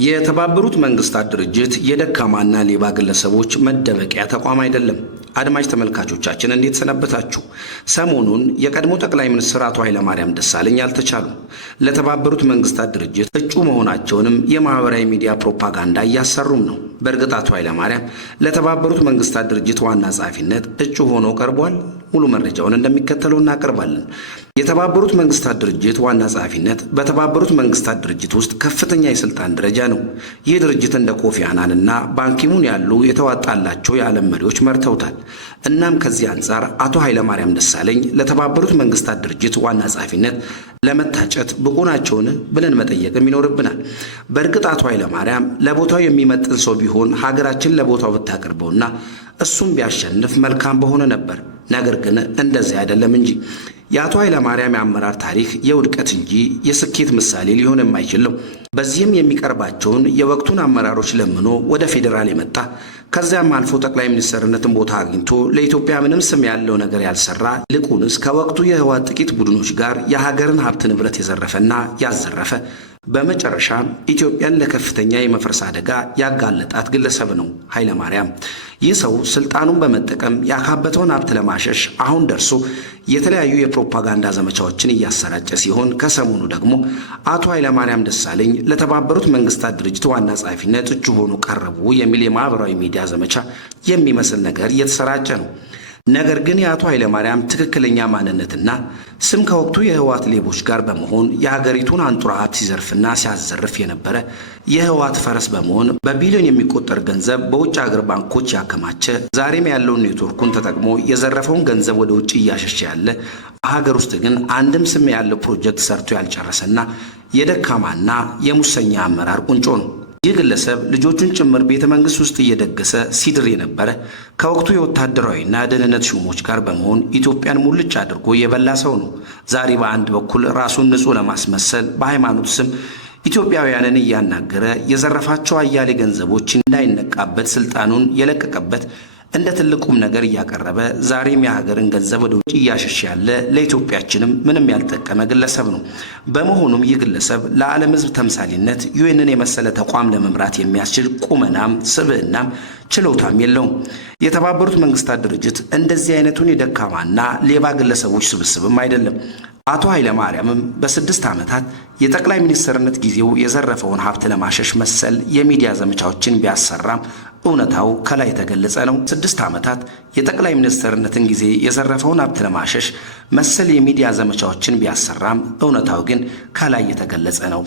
የተባበሩት መንግስታት ድርጅት የደካማና ሌባ ግለሰቦች መደበቂያ ተቋም አይደለም። አድማጭ ተመልካቾቻችን እንዴት ሰነበታችሁ? ሰሞኑን የቀድሞ ጠቅላይ ሚኒስትር አቶ ኃይለማርያም ደሳለኝ አልተቻሉም። ለተባበሩት መንግስታት ድርጅት እጩ መሆናቸውንም የማህበራዊ ሚዲያ ፕሮፓጋንዳ እያሰሩም ነው። በእርግጥ አቶ ኃይለማርያም ለተባበሩት መንግስታት ድርጅት ዋና ጸሐፊነት እጩ ሆኖ ቀርቧል። ሙሉ መረጃውን እንደሚከተለው እናቀርባለን። የተባበሩት መንግስታት ድርጅት ዋና ጸሐፊነት በተባበሩት መንግስታት ድርጅት ውስጥ ከፍተኛ የስልጣን ደረጃ ነው። ይህ ድርጅት እንደ ኮፊ አናንና ባንኪሙን ያሉ የተዋጣላቸው የዓለም መሪዎች መርተውታል። እናም ከዚህ አንጻር አቶ ኃይለማርያም ደሳለኝ ለተባበሩት መንግስታት ድርጅት ዋና ጸሐፊነት ለመታጨት ብቁ ናቸውን ብለን መጠየቅም ይኖርብናል። በእርግጥ አቶ ኃይለማርያም ለቦታው የሚመጥን ሰው ቢሆን ሀገራችን ለቦታው ብታቀርበውና እሱም ቢያሸንፍ መልካም በሆነ ነበር። ነገር ግን እንደዚህ አይደለም እንጂ የአቶ ኃይለማርያም የአመራር ታሪክ የውድቀት እንጂ የስኬት ምሳሌ ሊሆን የማይችል ነው። በዚህም የሚቀርባቸውን የወቅቱን አመራሮች ለምኖ ወደ ፌዴራል የመጣ ከዚያም አልፎ ጠቅላይ ሚኒስትርነትን ቦታ አግኝቶ ለኢትዮጵያ ምንም ስም ያለው ነገር ያልሰራ ይልቁንስ ከወቅቱ የህወሓት ጥቂት ቡድኖች ጋር የሀገርን ሀብት ንብረት የዘረፈና ያዘረፈ በመጨረሻም ኢትዮጵያን ለከፍተኛ የመፍረስ አደጋ ያጋለጣት ግለሰብ ነው ኃይለማርያም። ይህ ሰው ስልጣኑን በመጠቀም ያካበተውን ሀብት ለማሸሽ አሁን ደርሶ የተለያዩ የፕሮፓጋንዳ ዘመቻዎችን እያሰራጨ ሲሆን ከሰሞኑ ደግሞ አቶ ኃይለማርያም ደሳለኝ ለተባበሩት መንግስታት ድርጅት ዋና ጸሐፊነት እጩ ሆኖ ቀረቡ የሚል የማህበራዊ ሚዲያ ዘመቻ የሚመስል ነገር እየተሰራጨ ነው። ነገር ግን የአቶ ኃይለማርያም ትክክለኛ ማንነትና ስም ከወቅቱ የህወሓት ሌቦች ጋር በመሆን የሀገሪቱን አንጡራ ሀብት ሲዘርፍና ሲያዘርፍ የነበረ የህወሓት ፈረስ በመሆን በቢሊዮን የሚቆጠር ገንዘብ በውጭ ሀገር ባንኮች ያከማቸ ዛሬም ያለውን ኔትወርኩን ተጠቅሞ የዘረፈውን ገንዘብ ወደ ውጭ እያሸሸ ያለ ሀገር ውስጥ ግን አንድም ስም ያለው ፕሮጀክት ሰርቶ ያልጨረሰና የደካማና የሙሰኛ አመራር ቁንጮ ነው። ይህ ግለሰብ ልጆቹን ጭምር ቤተ መንግስት ውስጥ እየደገሰ ሲድር የነበረ ከወቅቱ የወታደራዊና ደህንነት ሹሞች ጋር በመሆን ኢትዮጵያን ሙልጭ አድርጎ የበላ ሰው ነው። ዛሬ በአንድ በኩል ራሱን ንጹህ ለማስመሰል በሃይማኖት ስም ኢትዮጵያውያንን እያናገረ የዘረፋቸው አያሌ ገንዘቦች እንዳይነቃበት ስልጣኑን የለቀቀበት እንደ ትልቁም ነገር እያቀረበ ዛሬም የሀገርን ገንዘብ ወደ ውጭ እያሸሸ ያለ ለኢትዮጵያችንም ምንም ያልጠቀመ ግለሰብ ነው። በመሆኑም ይህ ግለሰብ ለዓለም ሕዝብ ተምሳሌነት ዩኤንን የመሰለ ተቋም ለመምራት የሚያስችል ቁመናም ስብዕናም ችሎታም የለውም። የተባበሩት መንግስታት ድርጅት እንደዚህ አይነቱን የደካማና ሌባ ግለሰቦች ስብስብም አይደለም። አቶ ኃይለማርያምም በ6 ዓመታት የጠቅላይ ሚኒስትርነት ጊዜው የዘረፈውን ሀብት ለማሸሽ መሰል የሚዲያ ዘመቻዎችን ቢያሰራም እውነታው ከላይ የተገለጸ ነው። 6 ዓመታት የጠቅላይ ሚኒስትርነትን ጊዜ የዘረፈውን ሀብት ለማሸሽ መሰል የሚዲያ ዘመቻዎችን ቢያሰራም እውነታው ግን ከላይ የተገለጸ ነው።